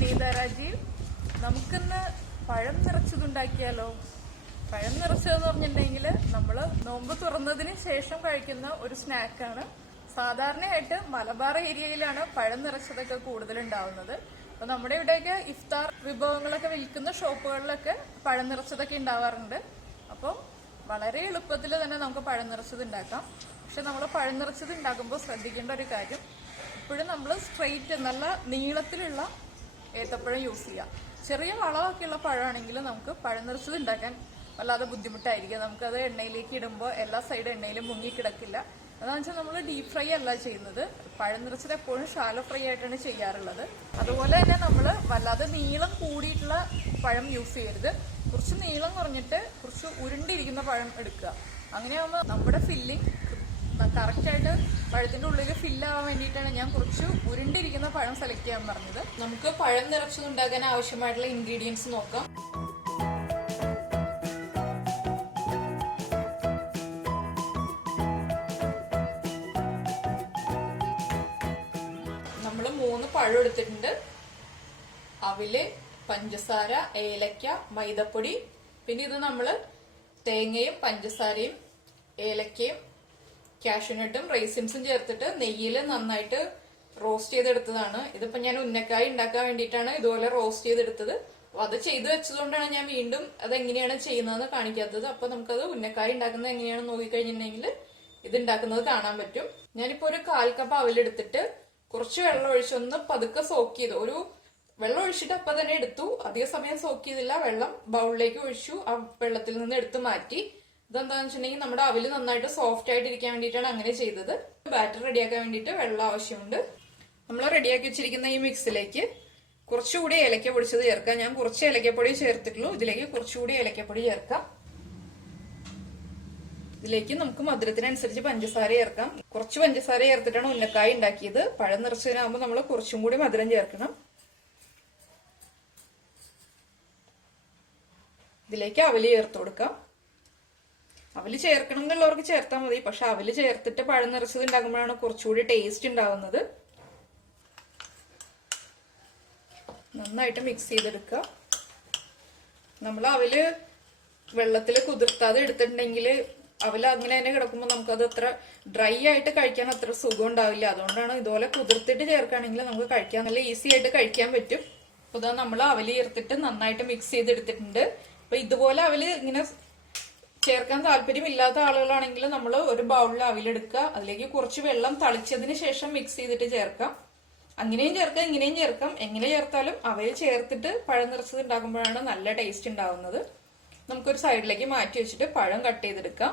അനീത രാജീവ്. നമുക്കിന്ന് പഴം നിറച്ചതുണ്ടാക്കിയാലോ? പഴം നിറച്ചതെന്ന് പറഞ്ഞിട്ടുണ്ടെങ്കിൽ നമ്മൾ നോമ്പ് തുറന്നതിന് ശേഷം കഴിക്കുന്ന ഒരു സ്നാക്കാണ്. സാധാരണയായിട്ട് മലബാർ ഏരിയയിലാണ് പഴം നിറച്ചതൊക്കെ കൂടുതൽ ഉണ്ടാവുന്നത്. അപ്പൊ നമ്മുടെ ഇവിടെയൊക്കെ ഇഫ്താർ വിഭവങ്ങളൊക്കെ വിൽക്കുന്ന ഷോപ്പുകളിലൊക്കെ പഴം നിറച്ചതൊക്കെ ഉണ്ടാവാറുണ്ട്. അപ്പോൾ വളരെ എളുപ്പത്തിൽ തന്നെ നമുക്ക് പഴം നിറച്ചത് ഉണ്ടാക്കാം. പക്ഷെ നമ്മൾ പഴം നിറച്ചത് ഉണ്ടാക്കുമ്പോൾ ശ്രദ്ധിക്കേണ്ട ഒരു കാര്യം, ഇപ്പോഴും നമ്മൾ സ്ട്രെയിറ്റ് നല്ല നീളത്തിലുള്ള ഏത്തപ്പഴം യൂസ് ചെയ്യാം. ചെറിയ വളമൊക്കെയുള്ള പഴമാണെങ്കിൽ നമുക്ക് പഴം നിറച്ചത് ഉണ്ടാക്കാൻ വല്ലാതെ ബുദ്ധിമുട്ടായിരിക്കും. നമുക്കത് എണ്ണയിലേക്ക് ഇടുമ്പോൾ എല്ലാ സൈഡ് എണ്ണയിലും മുങ്ങിക്കിടക്കില്ല. അതാണെന്ന് വെച്ചാൽ നമ്മൾ ഡീപ് ഫ്രൈ അല്ല ചെയ്യുന്നത്. പഴം നിറച്ചത് എപ്പോഴും ഷാലോ ഫ്രൈ ആയിട്ടാണ് ചെയ്യാറുള്ളത്. അതുപോലെ തന്നെ നമ്മൾ വല്ലാതെ നീളം കൂടിയിട്ടുള്ള പഴം യൂസ് ചെയ്യരുത്. കുറച്ച് നീളം കുറഞ്ഞിട്ട് കുറച്ച് ഉരുണ്ടിരിക്കുന്ന പഴം എടുക്കുക. അങ്ങനെയാകുമ്പോൾ നമ്മുടെ ഫില്ലിങ് കറക്റ്റായിട്ട് പഴത്തിന്റെ ഉള്ളിൽ ഫില്ലാവാൻ വേണ്ടിയിട്ടാണ് ഞാൻ കുറച്ച് ഉരുണ്ടിരിക്കുന്ന പഴം സെലക്ട് ചെയ്യാൻ പറഞ്ഞത്. നമുക്ക് പഴം നിറച്ചതുണ്ടാക്കാൻ ആവശ്യമായിട്ടുള്ള ഇൻഗ്രീഡിയൻസ് നോക്കാം. നമ്മൾ 3 പഴം എടുത്തിട്ടുണ്ട്. അവില്, പഞ്ചസാര, ഏലക്ക, മൈദപ്പൊടി, പിന്നെ ഇത് നമ്മള് തേങ്ങയും പഞ്ചസാരയും ഏലക്കയും കാഷ്യൂനട്ടും റൈസിൻസും ചേർത്തിട്ട് നെയ്യിൽ നന്നായിട്ട് റോസ്റ്റ് ചെയ്തെടുത്തതാണ്. ഇതിപ്പോ ഞാൻ ഉന്നക്കായ ഉണ്ടാക്കാൻ വേണ്ടിയിട്ടാണ് ഇതുപോലെ റോസ്റ്റ് ചെയ്തെടുത്തത്. അപ്പൊ അത് ചെയ്ത് വെച്ചതുകൊണ്ടാണ് ഞാൻ വീണ്ടും അതെങ്ങനെയാണ് ചെയ്യുന്നതെന്ന് കാണിക്കാത്തത്. അപ്പൊ നമുക്കത് ഉന്നക്കായ ഉണ്ടാക്കുന്നത് എങ്ങനെയാണെന്ന് നോക്കിക്കഴിഞ്ഞിട്ടുണ്ടെങ്കിൽ ഇത് ഉണ്ടാക്കുന്നത് കാണാൻ പറ്റും. ഞാനിപ്പോ ഒരു 1/4 കപ്പ് അവലെടുത്തിട്ട് കുറച്ച് വെള്ളം ഒഴിച്ചൊന്ന് പതുക്കെ സോക്ക് ചെയ്തു. ഒരു വെള്ളം ഒഴിച്ചിട്ട് അപ്പൊ തന്നെ എടുത്തു. അധിക സമയം സോക്ക് ചെയ്തില്ല. വെള്ളം ബൗളിലേക്ക് ഒഴിച്ചു. ആ വെള്ളത്തിൽ നിന്ന് എടുത്ത് മാറ്റി. ഇതെന്താന്ന് വെച്ചിട്ടുണ്ടെങ്കിൽ നമ്മുടെ അവില് നന്നായിട്ട് സോഫ്റ്റ് ആയിട്ട് ഇരിക്കാൻ വേണ്ടിയിട്ടാണ് അങ്ങനെ ചെയ്തത്. ബാറ്റർ റെഡിയാക്കാൻ വേണ്ടിയിട്ട് വെള്ളം ആവശ്യമുണ്ട്. നമ്മൾ റെഡിയാക്കി വെച്ചിരിക്കുന്ന ഈ മിക്സിലേക്ക് കുറച്ചുകൂടി ഏലക്ക പൊടിച്ചത് ചേർക്കാം. ഞാൻ കുറച്ച് ഏലക്കപ്പൊടി ചേർത്തിട്ടുള്ളൂ. ഇതിലേക്ക് കുറച്ചുകൂടി ഏലക്കപ്പൊടി ചേർക്കാം. ഇതിലേക്ക് നമുക്ക് മധുരത്തിനനുസരിച്ച് പഞ്ചസാര ചേർക്കാം. കുറച്ച് പഞ്ചസാര ചേർത്തിട്ടാണ് ഉന്നക്കായ ഉണ്ടാക്കിയത്. പഴം നിറച്ചതിനാകുമ്പോൾ നമ്മൾ കുറച്ചും കൂടി മധുരം ചേർക്കണം. ഇതിലേക്ക് അവല് ചേർത്ത് കൊടുക്കാം. അവല് ചേർക്കണം എന്നുള്ളവർക്ക് ചേർത്താൽ മതി. പക്ഷെ അവല് ചേർത്തിട്ട് പഴം നിറച്ചത് ഉണ്ടാക്കുമ്പോഴാണ് കുറച്ചുകൂടി ടേസ്റ്റ് ഉണ്ടാവുന്നത്. നന്നായിട്ട് മിക്സ് ചെയ്തെടുക്കുക. നമ്മൾ അവല് വെള്ളത്തിൽ കുതിർത്താതെ എടുത്തിട്ടുണ്ടെങ്കിൽ അവല് അങ്ങനെ തന്നെ കിടക്കുമ്പോൾ നമുക്കത് അത്ര ഡ്രൈ ആയിട്ട് കഴിക്കാൻ അത്ര സുഖം ഉണ്ടാവില്ല. അതുകൊണ്ടാണ് ഇതുപോലെ കുതിർത്തിട്ട് ചേർക്കുകയാണെങ്കിൽ നമുക്ക് കഴിക്കാൻ നല്ല ഈസി ആയിട്ട് കഴിക്കാൻ പറ്റും. അപ്പൊ ഇതാ നമ്മൾ അവല് ചേർത്തിട്ട് നന്നായിട്ട് മിക്സ് ചെയ്തെടുത്തിട്ടുണ്ട്. അപ്പൊ ഇതുപോലെ അവല് ഇങ്ങനെ ചേർക്കാൻ താല്പര്യമില്ലാത്ത ആളുകളാണെങ്കിൽ നമ്മൾ ഒരു ബൗളിൽ അവിലെടുക്കുക. അതിലേക്ക് കുറച്ച് വെള്ളം തളിച്ചതിന് ശേഷം മിക്സ് ചെയ്തിട്ട് ചേർക്കാം. അങ്ങനെയും ചേർക്കാം, ഇങ്ങനെയും ചേർക്കാം. എങ്ങനെ ചേർത്താലും അവയിൽ ചേർത്തിട്ട് പഴം നിറച്ചത് ഉണ്ടാക്കുമ്പോഴാണ് നല്ല ടേസ്റ്റ് ഉണ്ടാവുന്നത്. നമുക്കൊരു സൈഡിലേക്ക് മാറ്റി വെച്ചിട്ട് പഴം കട്ട് ചെയ്തെടുക്കാം.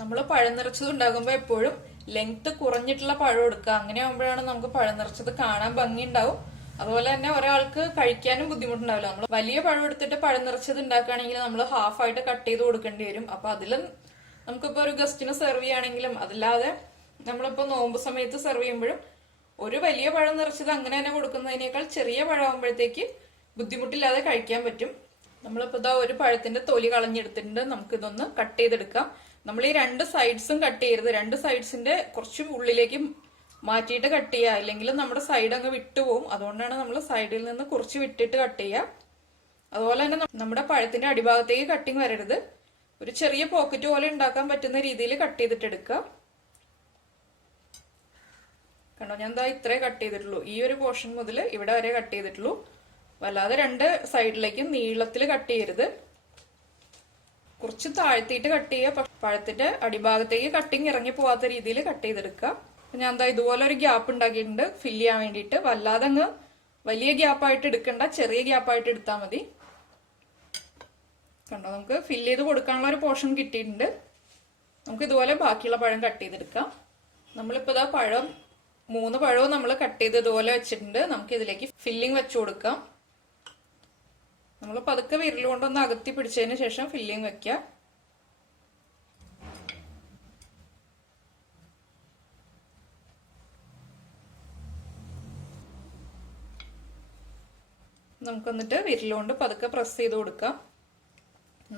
നമ്മൾ പഴം നിറച്ചത് ഉണ്ടാകുമ്പോൾ എപ്പോഴും ലെങ്ത് കുറഞ്ഞിട്ടുള്ള പഴം എടുക്കുക. അങ്ങനെ ആകുമ്പോഴാണ് നമുക്ക് പഴം നിറച്ചത് കാണാൻ ഭംഗി ഉണ്ടാവും. അതുപോലെ തന്നെ ഒരാൾക്ക് കഴിക്കാനും ബുദ്ധിമുട്ടുണ്ടാവില്ല. നമ്മൾ വലിയ പഴം എടുത്തിട്ട് പഴം നിറച്ചത് ഉണ്ടാക്കുകയാണെങ്കിൽ നമ്മൾ ഹാഫായിട്ട് കട്ട് ചെയ്ത് കൊടുക്കേണ്ടി വരും. അപ്പൊ അതിലും നമുക്കിപ്പോ ഒരു ഗസ്റ്റിന് സെർവ് ചെയ്യുകയാണെങ്കിലും അതല്ലാതെ നമ്മളിപ്പോ നോമ്പ് സമയത്ത് സെർവ് ചെയ്യുമ്പോഴും ഒരു വലിയ പഴം നിറച്ചത് അങ്ങനെ തന്നെ കൊടുക്കുന്നതിനേക്കാൾ ചെറിയ പഴമാകുമ്പോഴത്തേക്ക് ബുദ്ധിമുട്ടില്ലാതെ കഴിക്കാൻ പറ്റും. നമ്മളിപ്പോ ഇതാ ഒരു പഴത്തിന്റെ തൊലി കളഞ്ഞെടുത്തിട്ടുണ്ട്. നമുക്കിതൊന്ന് കട്ട് ചെയ്തെടുക്കാം. നമ്മൾ ഈ 2 സൈഡ്സും കട്ട് ചെയ്യരുത്. 2 സൈഡ്സിന്റെ കുറച്ച് ഉള്ളിലേക്ക് മാറ്റിയിട്ട് കട്ട് ചെയ്യുക. ഇല്ലെങ്കിൽ നമ്മുടെ സൈഡ് അങ്ങ് വിട്ടുപോകും. അതുകൊണ്ടാണ് നമ്മൾ സൈഡിൽ നിന്ന് കുറച്ച് വിട്ടിട്ട് കട്ട് ചെയ്യുക. അതുപോലെ തന്നെ നമ്മുടെ പഴത്തിന്റെ അടിഭാഗത്തേക്ക് കട്ടിങ് വരരുത്. ഒരു ചെറിയ പോക്കറ്റ് പോലെ ഉണ്ടാക്കാൻ പറ്റുന്ന രീതിയിൽ കട്ട് ചെയ്തിട്ട് എടുക്കുക. കണ്ടോ, ഞാൻ എന്താ ഇത്രേ കട്ട് ചെയ്തിട്ടുള്ളൂ. ഈ ഒരു പോർഷൻ മുതൽ ഇവിടെ വരെ കട്ട് ചെയ്തിട്ടുള്ളൂ. വല്ലാതെ 2 സൈഡിലേക്കും നീളത്തിൽ കട്ട് ചെയ്യരുത്. കുറച്ച് താഴ്ത്തിയിട്ട് കട്ട് ചെയ്യുക. പഴത്തിന്റെ അടിഭാഗത്തേക്ക് കട്ടിങ് ഇറങ്ങി പോവാത്ത രീതിയിൽ കട്ട് ചെയ്തെടുക്കുക. ഞാൻ എന്താ ഇതുപോലെ ഒരു ഗ്യാപ്പ് ഉണ്ടാക്കിയിട്ടുണ്ട് ഫില്ല് ചെയ്യാൻ വേണ്ടിയിട്ട്. വല്ലാതെ അങ്ങ് വലിയ ഗ്യാപ്പായിട്ട് എടുക്കണ്ട, ചെറിയ ഗ്യാപ്പായിട്ട് എടുത്താൽ മതി. കണ്ടോ, നമുക്ക് ഫില്ല് ചെയ്ത് കൊടുക്കാനുള്ള ഒരു പോർഷൻ കിട്ടിയിട്ടുണ്ട്. നമുക്ക് ഇതുപോലെ ബാക്കിയുള്ള പഴം കട്ട് ചെയ്തെടുക്കാം. നമ്മളിപ്പോ ഇതാ 3 പഴവും നമ്മൾ കട്ട് ചെയ്ത് ഇതുപോലെ വെച്ചിട്ടുണ്ട്. നമുക്ക് ഇതിലേക്ക് ഫില്ലിങ് വെച്ചു കൊടുക്കാം. നമ്മൾ പതുക്കെ വിരൽ കൊണ്ടൊന്ന് അകത്തി പിടിച്ചതിന് ശേഷം ഫില്ലിങ് വെക്കുക. നമുക്ക് എന്നിട്ട് വിരലുകൊണ്ട് പതുക്കെ പ്രസ് ചെയ്ത് കൊടുക്കാം.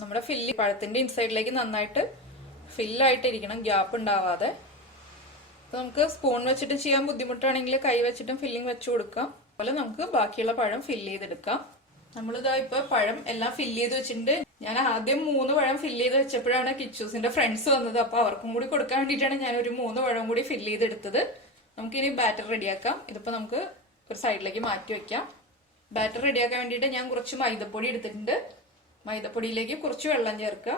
നമ്മുടെ പഴത്തിന്റെ ഇൻസൈഡിലേക്ക് നന്നായിട്ട് ഫില്ലായിട്ടിരിക്കണം, ഗ്യാപ്പ് ഉണ്ടാവാതെ. നമുക്ക് സ്പൂൺ വെച്ചിട്ട് ചെയ്യാൻ ബുദ്ധിമുട്ടാണെങ്കിൽ കൈ വെച്ചിട്ടും ഫില്ലിങ് വെച്ചു കൊടുക്കാം. അതുപോലെ നമുക്ക് ബാക്കിയുള്ള പഴം ഫില്ല് ചെയ്തെടുക്കാം. നമ്മളിതാ ഇപ്പൊ പഴം എല്ലാം ഫില്ല് ചെയ്ത് വെച്ചിട്ടുണ്ട്. ഞാൻ ആദ്യം 3 പഴം ഫില്ല് ചെയ്ത് വെച്ചപ്പോഴാണ് കിച്ചൂസിന്റെ ഫ്രണ്ട്സ് വന്നത്. അപ്പൊ അവർക്കും കൂടി കൊടുക്കാൻ വേണ്ടിയിട്ടാണ് ഞാൻ ഒരു 3 പഴം കൂടി ഫില്ല് ചെയ്തെടുത്തത്. നമുക്കിനി ബാറ്റർ റെഡിയാക്കാം. ഇതിപ്പോ നമുക്ക് ഒരു സൈഡിലേക്ക് മാറ്റി വെക്കാം. ബാറ്റർ റെഡിയാക്കാൻ വേണ്ടിയിട്ട് ഞാൻ കുറച്ച് മൈദപ്പൊടി എടുത്തിട്ടുണ്ട്. മൈദപ്പൊടിയിലേക്ക് കുറച്ച് വെള്ളം ചേർക്കുക.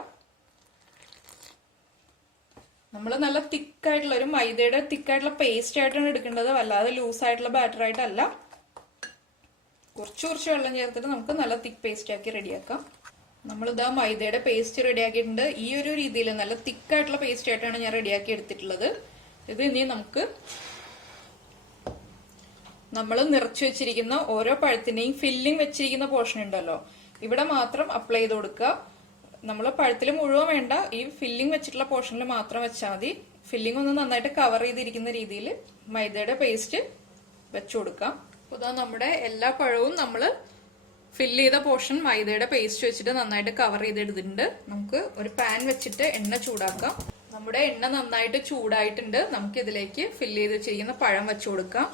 നമ്മൾ നല്ല തിക്കായിട്ടുള്ള ഒരു മൈദയുടെ തിക്കായിട്ടുള്ള പേസ്റ്റ് ആയിട്ടാണ് എടുക്കേണ്ടത്, അല്ലാതെ ലൂസ് ആയിട്ടുള്ള ബാറ്റർ ആയിട്ടല്ല. കുറച്ച് വെള്ളം ചേർത്തിട്ട് നമുക്ക് നല്ല തിക്ക് പേസ്റ്റ് ആക്കി റെഡിയാക്കാം. നമ്മളിതാ മൈദയുടെ പേസ്റ്റ് റെഡിയാക്കിയിട്ടുണ്ട്. ഈ ഒരു രീതിയിൽ നല്ല തിക്കായിട്ടുള്ള പേസ്റ്റ് ആയിട്ടാണ് ഞാൻ റെഡിയാക്കി എടുത്തിട്ടുള്ളത്. ഇത് ഇനി നമുക്ക് നമ്മൾ നിറച്ചു വെച്ചിരിക്കുന്ന ഓരോ പഴത്തിന്റെയും ഫില്ലിംഗ് വെച്ചിരിക്കുന്ന പോർഷൻ ഉണ്ടല്ലോ, ഇവിടെ മാത്രം അപ്ലൈ ചെയ്ത് കൊടുക്കുക. നമ്മൾ പഴത്തിൽ മുഴുവൻ വേണ്ട, ഈ ഫില്ലിംഗ് വെച്ചിട്ടുള്ള പോർഷനിൽ മാത്രം വെച്ചാൽ മതി. ഫില്ലിംഗ് ഒന്ന് നന്നായിട്ട് കവർ ചെയ്തിരിക്കുന്ന രീതിയിൽ മൈദയുടെ പേസ്റ്റ് വെച്ചു കൊടുക്കാം. അപ്പോൾ ഇതാ നമ്മുടെ എല്ലാ പഴവും നമ്മൾ ഫില്ല് ചെയ്ത പോർഷൻ മൈദയുടെ പേസ്റ്റ് വെച്ചിട്ട് നന്നായിട്ട് കവർ ചെയ്തെടുത്തിട്ടുണ്ട്. നമുക്ക് ഒരു പാൻ വെച്ചിട്ട് എണ്ണ ചൂടാക്കാം. നമ്മുടെ എണ്ണ നന്നായിട്ട് ചൂടായിട്ടുണ്ട്. നമുക്ക് ഇതിലേക്ക് ഫില്ല് ചെയ്ത് വെച്ചിരിക്കുന്ന പഴം വെച്ചു കൊടുക്കാം.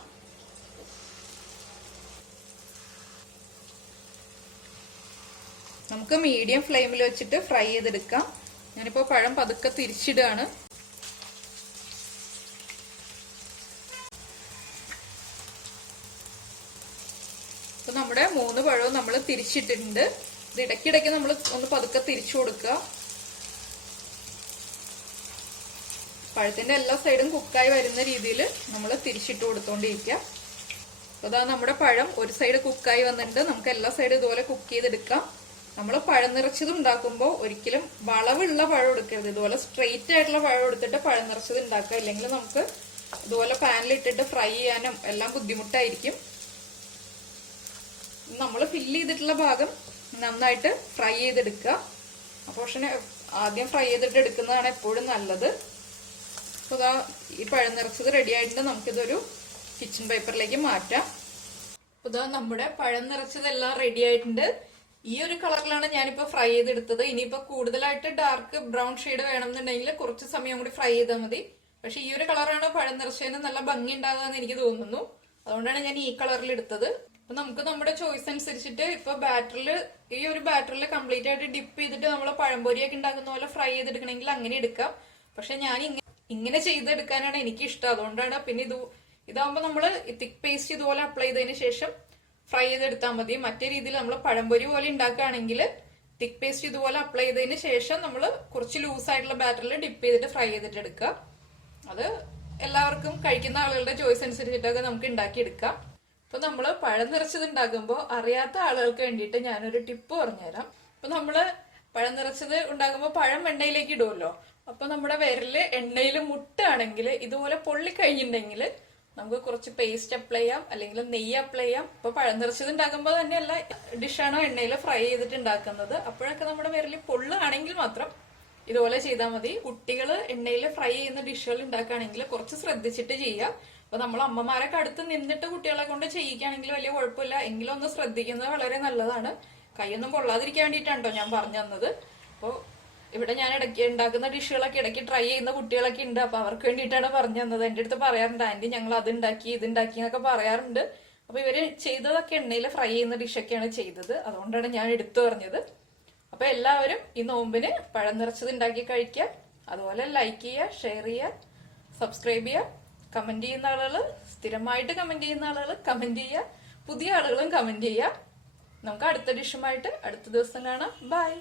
നമുക്ക് മീഡിയം ഫ്ലെയിമിൽ വെച്ചിട്ട് ഫ്രൈ ചെയ്തെടുക്കാം. ഞാനിപ്പോ പഴം പതുക്കെ തിരിച്ചിടുകയാണ്. ഇപ്പൊ നമ്മുടെ 3 പഴവും നമ്മൾ തിരിച്ചിട്ടിട്ടുണ്ട്. ഇത് ഇടയ്ക്കിടയ്ക്ക് നമ്മൾ ഒന്ന് പതുക്കെ തിരിച്ചു കൊടുക്കുക. പഴത്തിന്റെ എല്ലാ സൈഡും കുക്കായി വരുന്ന രീതിയിൽ നമ്മൾ തിരിച്ചിട്ട് കൊടുത്തോണ്ടിരിക്കുക. അപ്പൊ അതാ നമ്മുടെ പഴം ഒരു സൈഡ് കുക്കായി വന്നിട്ടുണ്ട്. നമുക്ക് എല്ലാ സൈഡും ഇതുപോലെ കുക്ക് ചെയ്തെടുക്കാം. നമ്മൾ പഴം നിറച്ചത് ഉണ്ടാക്കുമ്പോൾ ഒരിക്കലും വളവുള്ള പഴം എടുക്കരുത്. ഇതുപോലെ സ്ട്രെയിറ്റ് ആയിട്ടുള്ള പഴം എടുത്തിട്ട് പഴം നിറച്ചത് ഉണ്ടാക്കുക. ഇല്ലെങ്കിൽ നമുക്ക് ഇതുപോലെ പാനിലിട്ടിട്ട് ഫ്രൈ ചെയ്യാനും എല്ലാം ബുദ്ധിമുട്ടായിരിക്കും. നമ്മൾ ഫില്ല് ചെയ്തിട്ടുള്ള ഭാഗം നന്നായിട്ട് ഫ്രൈ ചെയ്തെടുക്കുക. പോർഷൻ ആദ്യം ഫ്രൈ ചെയ്തിട്ട് എടുക്കുന്നതാണ് എപ്പോഴും നല്ലത്. അപ്പോൾ ഇതാ ഈ പഴം നിറച്ചത് റെഡി ആയിട്ടുണ്ട്. നമുക്കിതൊരു കിച്ചൺ പേപ്പറിലേക്ക് മാറ്റാം. അപ്പോൾ ഇതാ നമ്മുടെ പഴം നിറച്ചതെല്ലാം റെഡി ആയിട്ടുണ്ട്. ഈ ഒരു കളറിലാണ് ഞാനിപ്പോ ഫ്രൈ ചെയ്തെടുത്തത്. ഇനിയിപ്പോ കൂടുതലായിട്ട് ഡാർക്ക് ബ്രൗൺ ഷെയ്ഡ് വേണമെന്നുണ്ടെങ്കിൽ കുറച്ച് സമയം കൂടി ഫ്രൈ ചെയ്താൽ മതി. പക്ഷെ ഈ ഒരു കളറാണ് പഴം നിറച്ചതിന് നല്ല ഭംഗി ഉണ്ടാകുക എനിക്ക് തോന്നുന്നു. അതുകൊണ്ടാണ് ഞാൻ ഈ കളറിൽ എടുത്തത്. അപ്പൊ നമുക്ക് നമ്മുടെ ചോയ്സ് അനുസരിച്ചിട്ട് ഇപ്പൊ ഈ ഒരു ബാറ്ററിൽ കംപ്ലീറ്റ് ആയിട്ട് ഡിപ്പ് ചെയ്തിട്ട് നമ്മൾ പഴംപൊരിയൊക്കെ ഉണ്ടാക്കുന്ന പോലെ ഫ്രൈ ചെയ്തെടുക്കണമെങ്കിൽ അങ്ങനെ എടുക്കാം. പക്ഷെ ഞാൻ ഇങ്ങനെ ചെയ്തെടുക്കാനാണ് എനിക്ക് ഇഷ്ടം. അതുകൊണ്ടാണ്. പിന്നെ ഇതാവുമ്പോ നമ്മള് തിക്ക് പേസ്റ്റ് ഇതുപോലെ അപ്ലൈ ചെയ്തതിന് ശേഷം ഫ്രൈ ചെയ്തെടുത്താൽ മതി. മറ്റേ രീതിയിൽ നമ്മൾ പഴംപൊരി പോലെ ഉണ്ടാക്കുകയാണെങ്കിൽ തിക്ക് പേസ്റ്റ് ഇതുപോലെ അപ്ലൈ ചെയ്തതിന് ശേഷം നമ്മൾ കുറച്ച് ലൂസ് ആയിട്ടുള്ള ബാറ്ററിൽ ഡിപ്പ് ചെയ്തിട്ട് ഫ്രൈ ചെയ്തിട്ട് എടുക്കുക. അത് എല്ലാവർക്കും കഴിക്കുന്ന ആളുകളുടെ ചോയ്സ് അനുസരിച്ചിട്ടൊക്കെ നമുക്ക് ഉണ്ടാക്കിയെടുക്കാം. അപ്പൊ നമ്മൾ പഴം നിറച്ചത് ഉണ്ടാക്കുമ്പോൾ അറിയാത്ത ആളുകൾക്ക് വേണ്ടിയിട്ട് ഞാനൊരു ടിപ്പ് പറഞ്ഞുതരാം. അപ്പൊ നമ്മള് പഴം നിറച്ചത് ഉണ്ടാക്കുമ്പോൾ പഴം എണ്ണയിലേക്ക് ഇടുമല്ലോ. അപ്പൊ നമ്മുടെ വിരല് എണ്ണയിൽ മുട്ടാണെങ്കിൽ ഇതുപോലെ പൊള്ളിക്കഴിഞ്ഞിട്ടുണ്ടെങ്കിൽ നമുക്ക് കുറച്ച് പേസ്റ്റ് അപ്ലൈ ചെയ്യാം, അല്ലെങ്കിൽ നെയ്യ് അപ്ലൈ ചെയ്യാം. ഇപ്പൊ പഴം നിറച്ചത് ഉണ്ടാക്കുമ്പോൾ തന്നെയല്ല ഡിഷാണോ എണ്ണയിൽ ഫ്രൈ ചെയ്തിട്ട് ഉണ്ടാക്കുന്നത്, അപ്പോഴൊക്കെ നമ്മുടെ വിരലിൽ പൊള്ളുകയാണെങ്കിൽ മാത്രം ഇതുപോലെ ചെയ്താൽ മതി. കുട്ടികൾ എണ്ണയിൽ ഫ്രൈ ചെയ്യുന്ന ഡിഷുകൾ ഉണ്ടാക്കുകയാണെങ്കിൽ കുറച്ച് ശ്രദ്ധിച്ചിട്ട് ചെയ്യുക. അപ്പൊ നമ്മൾ അമ്മമാരൊക്കെ അടുത്ത് നിന്നിട്ട് കുട്ടികളെ കൊണ്ട് ചെയ്യിക്കുകയാണെങ്കിൽ വലിയ കുഴപ്പമില്ല. എങ്കിലും ഒന്ന് ശ്രദ്ധിക്കുന്നത് വളരെ നല്ലതാണ്. കൈയൊന്നും പൊള്ളാതിരിക്കാൻ വേണ്ടിയിട്ടാണോ ഞാൻ പറഞ്ഞു തന്നത്. അപ്പോൾ ഇവിടെ ഞാൻ ഇടയ്ക്ക് ഉണ്ടാക്കുന്ന ഡിഷുകളൊക്കെ ഇടയ്ക്ക് ട്രൈ ചെയ്യുന്ന കുട്ടികളൊക്കെ ഉണ്ട്. അപ്പൊ അവർക്ക് വേണ്ടിയിട്ടാണ് പറഞ്ഞു തന്നത്. എന്റെ അടുത്ത് പറയാറുണ്ട്, ആന്റി ഞങ്ങൾ അത് ഉണ്ടാക്കി ഇതുണ്ടാക്കി എന്നൊക്കെ പറയാറുണ്ട്. അപ്പൊ ഇവര് ചെയ്തതൊക്കെ എണ്ണയിൽ ഫ്രൈ ചെയ്യുന്ന ഡിഷൊക്കെയാണ് ചെയ്തത്. അതുകൊണ്ടാണ് ഞാൻ എടുത്തു പറഞ്ഞത്. അപ്പൊ എല്ലാവരും ഈ നോമ്പിന് പഴം നിറച്ചത് ഉണ്ടാക്കി കഴിക്കുക. അതുപോലെ ലൈക്ക് ചെയ്യുക, ഷെയർ ചെയ്യുക, സബ്സ്ക്രൈബ് ചെയ്യുക. കമന്റ് ചെയ്യുന്ന ആളുകൾ, സ്ഥിരമായിട്ട് കമന്റ് ചെയ്യുന്ന ആളുകൾ കമന്റ് ചെയ്യുക. പുതിയ ആളുകളും കമന്റ് ചെയ്യുക. നമുക്ക് അടുത്ത ഡിഷുമായിട്ട് അടുത്ത ദിവസം കാണാം. ബൈ.